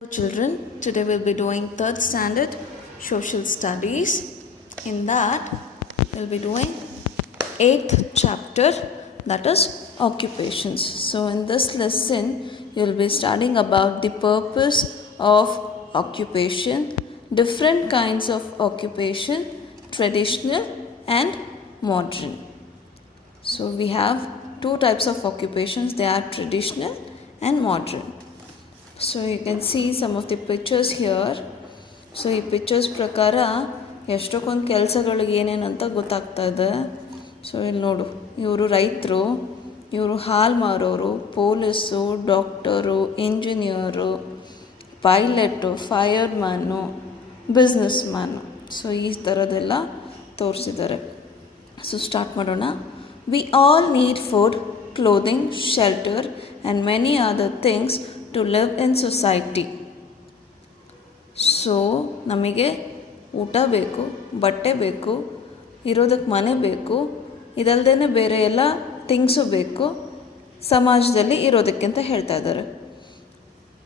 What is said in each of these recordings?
Children, today we'll be doing third standard social studies. In that, we'll be doing 8th chapter, that is occupations. So in this lesson, you'll be studying about the purpose of occupation, different kinds of occupation, traditional and modern. So we have two types of occupations, they are traditional and modern. So you can see some of the pictures here. So ಈ pictures ಪ್ರಕಾರ ಎಷ್ಟಕ್ಕೊಂದು ಕೆಲಸಗಳಿಗೆ ಏನೇನಂತ ಗೊತ್ತಾಗ್ತಾ ಇದೆ. So ಇಲ್ಲಿ ನೋಡು, ಇವರು ರೈತರು, ಇವರು ಹಾಲು ಮಾರೋರು, police, doctor, engineer, pilot, fireman, businessman. So ಈ ಥರದ್ದೆಲ್ಲ ತೋರಿಸಿದ್ದಾರೆ. ಸೊ ಸ್ಟಾರ್ಟ್ ಮಾಡೋಣ. We all need food, clothing, shelter and many other things to live in society. So ನಮಗೆ ಊಟ ಬೇಕು, ಬಟ್ಟೆ ಬೇಕು, ಇರೋದಕ್ಕೆ ಮನೆ ಬೇಕು, ಇದಲ್ಲದೇ ಬೇರೆ ಎಲ್ಲ ಥಿಂಗ್ಸು ಬೇಕು ಸಮಾಜದಲ್ಲಿ ಇರೋದಕ್ಕೆ ಅಂತ ಹೇಳ್ತಾ ಇದ್ದಾರೆ.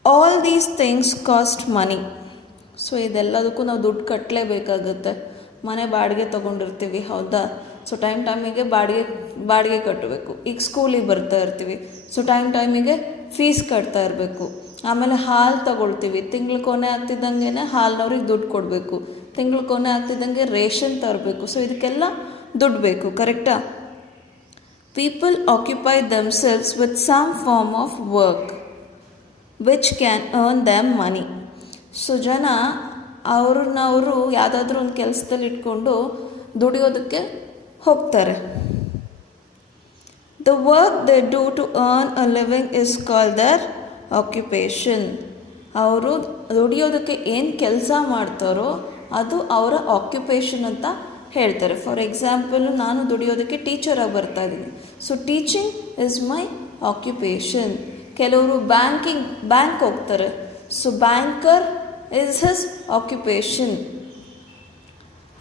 All these things cost money. So ಇದೆಲ್ಲದಕ್ಕೂ ನಾವು ದುಡ್ಡು ಕಟ್ಟಲೇಬೇಕಾಗುತ್ತೆ. ಮನೆ ಬಾಡಿಗೆ ತೊಗೊಂಡಿರ್ತೀವಿ, ಹೌದಾ? ಸೊ ಟೈಮಿಗೆ ಬಾಡಿಗೆ ಕಟ್ಟಬೇಕು. ಈಗ ಸ್ಕೂಲಿಗೆ ಬರ್ತಾ ಇರ್ತೀವಿ, ಸೊ ಟೈಮಿಗೆ ಫೀಸ್ ಕಟ್ತಾ ಇರಬೇಕು. ಆಮೇಲೆ ಹಾಲು ತಗೊಳ್ತೀವಿ, ತಿಂಗಳ ಕೊನೆ ಆಗ್ತಿದ್ದಂಗೆ ಹಾಲಿನವ್ರಿಗೆ ದುಡ್ಡು ಕೊಡಬೇಕು, ತಿಂಗಳ ಕೊನೆ ಆಗ್ತಿದ್ದಂಗೆ ರೇಷನ್ ತರಬೇಕು. ಸೊ ಇದಕ್ಕೆಲ್ಲ ದುಡ್ಡು ಬೇಕು, ಕರೆಕ್ಟಾ? People occupy themselves with some form of work which can earn them money. So ಜನ ಅವ್ರನ್ನವರು ಯಾವುದಾದ್ರೂ ಒಂದು ಕೆಲಸದಲ್ಲಿ ಇಟ್ಕೊಂಡು ದುಡಿಯೋದಕ್ಕೆ ಹೋಗ್ತಾರೆ. The work they do to earn a living is called their occupation. ಅವರು ದುಡಿಯೋದಕ್ಕೆ ಏನು ಕೆಲಸ ಮಾಡ್ತಾರೋ ಅದು ಅವರ ಆಕ್ಯುಪೇಷನ್ ಅಂತ ಹೇಳ್ತಾರೆ. ಫಾರ್ ಎಕ್ಸಾಂಪಲ್, ನಾನು ದುಡಿಯೋದಕ್ಕೆ ಟೀಚರಾಗಿ ಬರ್ತಾ ಇದ್ದೀನಿ. So teaching is my occupation. ಕೆಲವರು ಬ್ಯಾಂಕ್ ಹೋಗ್ತಾರೆ. So banker is his occupation.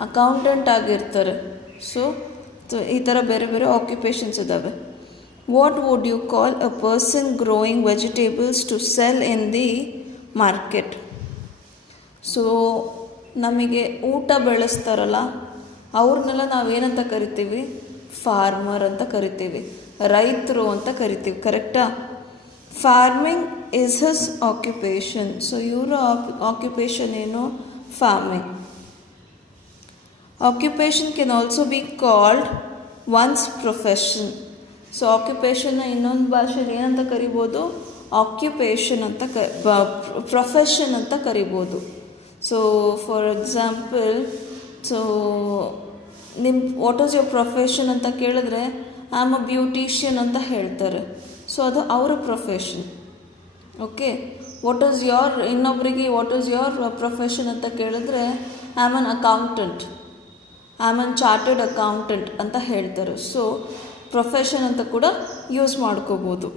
Accountant ಆಗಿರ್ತಾರೆ. ಸೊ ಈ ಥರ ಬೇರೆ ಬೇರೆ ಆಕ್ಯುಪೇಷನ್ಸ್ ಇದ್ದಾವೆ. What would you call a person growing vegetables to sell in the market? So ನಮಗೆ ಊಟ ಬೆಳೆಸ್ತಾರಲ್ಲ ಅವ್ರನ್ನೆಲ್ಲ ನಾವೇನಂತ ಕರಿತೀವಿ? ಫಾರ್ಮರ್ ಅಂತ ಕರಿತೀವಿ, ರೈತರು ಅಂತ ಕರಿತೀವಿ, ಕರೆಕ್ಟಾ? Farming is his occupation. So ಇವರ ಆಕ್ಯುಪೇಷನ್ ಏನು? Farming. Occupation can also be called one's profession. So ಆಕ್ಯುಪೇಷನ್ನ ಇನ್ನೊಂದು ಭಾಷೆಯಲ್ಲಿ ಏನಂತ ಕರಿಬೋದು? ಆಕ್ಯುಪೇಷನ್ ಅಂತ ಪ್ರೊಫೆಷನ್ ಅಂತ ಕರಿಬೋದು. So for example, so what is your profession ಅಂತ ಕೇಳಿದ್ರೆ ಐ ಆಮ್ ಅ ಬ್ಯೂಟಿಷಿಯನ್ ಅಂತ ಹೇಳ್ತಾರೆ. ಸೊ ಅದು ಅವರ ಪ್ರೊಫೆಷನ್. ಓಕೆ, ಇನ್ನೊಬ್ಬರಿಗೆ ವಾಟ್ ಈಸ್ ಯೋರ್ ಪ್ರೊಫೆಷನ್ ಅಂತ ಕೇಳಿದ್ರೆ I am an accountant, I am an chartered accountant ಅಂತ ಹೇಳ್ತಾರೆ. ಸೊ ಪ್ರೊಫೆಷನ್ ಅಂತ ಕೂಡ ಯೂಸ್ ಮಾಡ್ಕೋಬೋದು.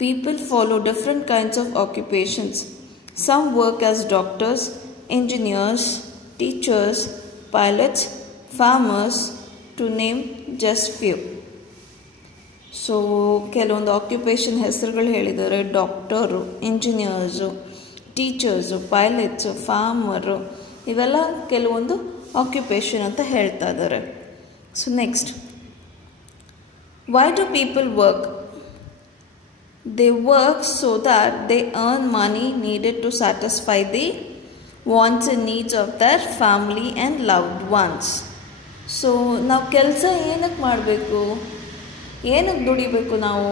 People follow different kinds of occupations. Some work as doctors, engineers, teachers, pilots, farmers, to name just few. So ಕೆಲವೊಂದು occupation ಹೆಸರುಗಳು ಹೇಳಿದ್ದಾರೆ. Doctor, engineers, teachers, pilots, farmer, ಇವೆಲ್ಲ ಕೆಲವೊಂದು ಆಕ್ಯುಪೇಷನ್ ಅಂತ ಹೇಳ್ತಾ ಇದ್ದಾರೆ. So next, why do people work? They work so that they earn money needed to satisfy the wants and needs of their family and loved ones. So ನಾವು ಕೆಲಸ ಏನಕ್ಕೆ ಮಾಡಬೇಕು? ಏನಕ್ಕೆ ದುಡಿಬೇಕು ನಾವು?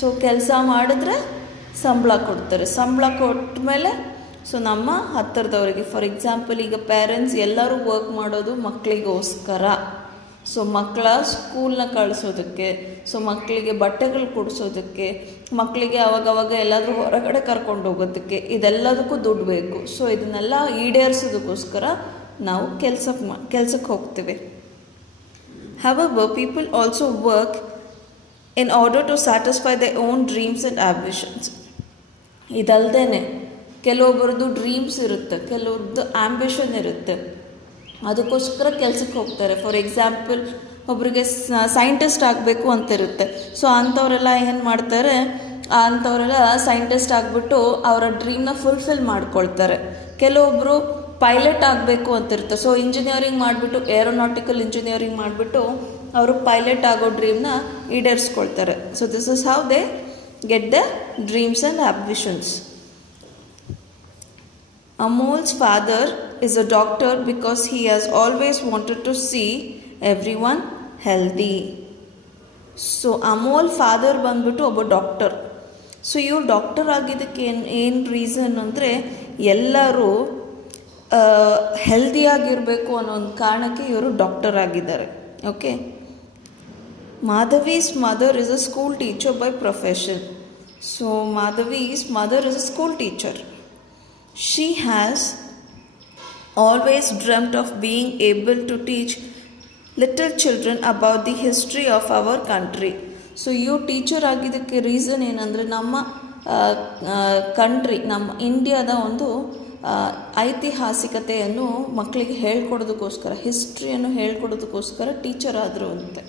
ಸೊ ಕೆಲಸ ಮಾಡಿದ್ರೆ ಸಂಬಳ ಕೊಡ್ತಾರೆ. ಸಂಬಳ ಕೊಟ್ಟ ಮೇಲೆ ಸೊ ನಮ್ಮ ಹತ್ತಿರದವರಿಗೆ, ಫಾರ್ ಎಕ್ಸಾಂಪಲ್ ಈಗ ಪೇರೆಂಟ್ಸ್ ಎಲ್ಲರೂ ವರ್ಕ್ ಮಾಡೋದು ಮಕ್ಕಳಿಗೋಸ್ಕರ. ಸೊ ಮಕ್ಕಳ ಸ್ಕೂಲ್ನ ಕಳಿಸೋದಕ್ಕೆ, ಸೊ ಮಕ್ಕಳಿಗೆ ಬಟ್ಟೆಗಳು ಕೊಡಿಸೋದಕ್ಕೆ, ಮಕ್ಕಳಿಗೆ ಅವಾಗವಾಗ ಎಲ್ಲಾದರೂ ಹೊರಗಡೆ ಕರ್ಕೊಂಡು ಹೋಗೋದಕ್ಕೆ, ಇದೆಲ್ಲದಕ್ಕೂ ದುಡ್ಡು ಬೇಕು. ಸೊ ಇದನ್ನೆಲ್ಲ ಈಡೇರಿಸೋದಕ್ಕೋಸ್ಕರ ನಾವು ಕೆಲಸಕ್ಕೆ ಹೋಗ್ತೀವಿ. However, people also work in order to satisfy their own dreams and ambitions. ಇದಲ್ದೇ ಕೆಲವೊಬ್ಬರದ್ದು ಡ್ರೀಮ್ಸ್ ಇರುತ್ತೆ, ಕೆಲವ್ರದ್ದು ಆ್ಯಂಬಿಷನ್ ಇರುತ್ತೆ, ಅದಕ್ಕೋಸ್ಕರ ಕೆಲಸಕ್ಕೆ ಹೋಗ್ತಾರೆ. ಫಾರ್ ಎಕ್ಸಾಂಪಲ್, ಒಬ್ರಿಗೆ ಸೈಂಟಿಸ್ಟ್ ಆಗಬೇಕು ಅಂತ ಇರುತ್ತೆ. ಸೊ ಅಂಥವರೆಲ್ಲ ಏನು ಮಾಡ್ತಾರೆ? ಅಂಥವರೆಲ್ಲ ಸೈಂಟಿಸ್ಟ್ ಆಗಿಬಿಟ್ಟು ಅವರ ಡ್ರೀಮ್ನ ಫುಲ್ಫಿಲ್ ಮಾಡ್ಕೊಳ್ತಾರೆ. ಕೆಲವೊಬ್ಬರು ಪೈಲಟ್ ಆಗಬೇಕು ಅಂತಿರ್ತಾರೆ. ಸೊ ಇಂಜಿನಿಯರಿಂಗ್ ಮಾಡಿಬಿಟ್ಟು ಏರೋನಾಟಿಕಲ್ ಇಂಜಿನಿಯರಿಂಗ್ ಮಾಡಿಬಿಟ್ಟು ಅವರು ಪೈಲಟ್ ಆಗೋ ಡ್ರೀಮ್ನ ಈಡೇರಿಸ್ಕೊಳ್ತಾರೆ. So this is how they get the dreams and ambitions. Amol's father is a doctor because he has always wanted to see everyone healthy. So Amol father ಬಂದ್ಬಿಟ್ಟು ಒಬ್ಬ doctor. So ಇವ್ರು doctor ಆಗಿದ್ದಕ್ಕೆ ಏನು ರೀಸನ್ ಅಂದರೆ ಎಲ್ಲರೂ ಹೆಲ್ದಿಯಾಗಿರಬೇಕು ಅನ್ನೋ ಒಂದು ಕಾರಣಕ್ಕೆ ಇವರು ಡಾಕ್ಟರ್ ಆಗಿದ್ದಾರೆ. Okay. Madhavi's mother is a school teacher by profession. So Madhavi's mother is a school teacher. She has always dreamt of being able to teach little children about the history of our country. So ಇವು teacher ಆಗಿದ್ದಕ್ಕೆ reason ಏನಂದರೆ ನಮ್ಮ country, ನಮ್ಮ ಇಂಡಿಯಾದ ಒಂದು ಐತಿಹಾಸಿಕತೆಯನ್ನು ಮಕ್ಕಳಿಗೆ ಹೇಳ್ಕೊಡೋದಕ್ಕೋಸ್ಕರ, ಹಿಸ್ಟ್ರಿಯನ್ನು ಹೇಳ್ಕೊಡೋದಕ್ಕೋಸ್ಕರ teacher ಆದರು ಅಂತೆ.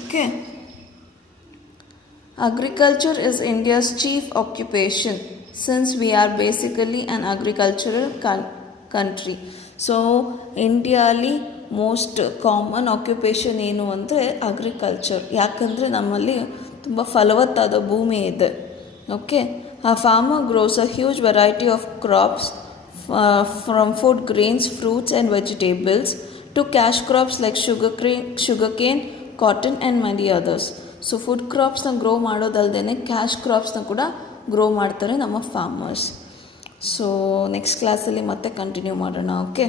Okay. Agriculture is India's chief occupation since we are basically an agricultural country. So ಇಂಡಿಯಾಲಿ ಮೋಸ್ಟ್ ಕಾಮನ್ ಆಕ್ಯುಪೇಷನ್ ಏನು ಅಂದರೆ ಅಗ್ರಿಕಲ್ಚರ್. ಯಾಕಂದರೆ ನಮ್ಮಲ್ಲಿ ತುಂಬ ಫಲವತ್ತಾದ ಭೂಮಿ ಇದೆ. Okay. A farmer grows a huge variety of crops from food grains, fruits and vegetables to cash crops like sugarcane, cotton and many others. So food ಕ್ರಾಪ್ಸ್ನ grow ಮಾಡೋದಲ್ಲದೆ ಕ್ಯಾಶ್ ಕ್ರಾಪ್ಸ್ನ ಕೂಡ ಗ್ರೋ ಮಾಡ್ತಾರೆ ನಮ್ಮ ಫಾರ್ಮರ್ಸ್. ಸೊ ನೆಕ್ಸ್ಟ್ ಕ್ಲಾಸಲ್ಲಿ ಮತ್ತೆ continue ಮಾಡೋಣ. Okay.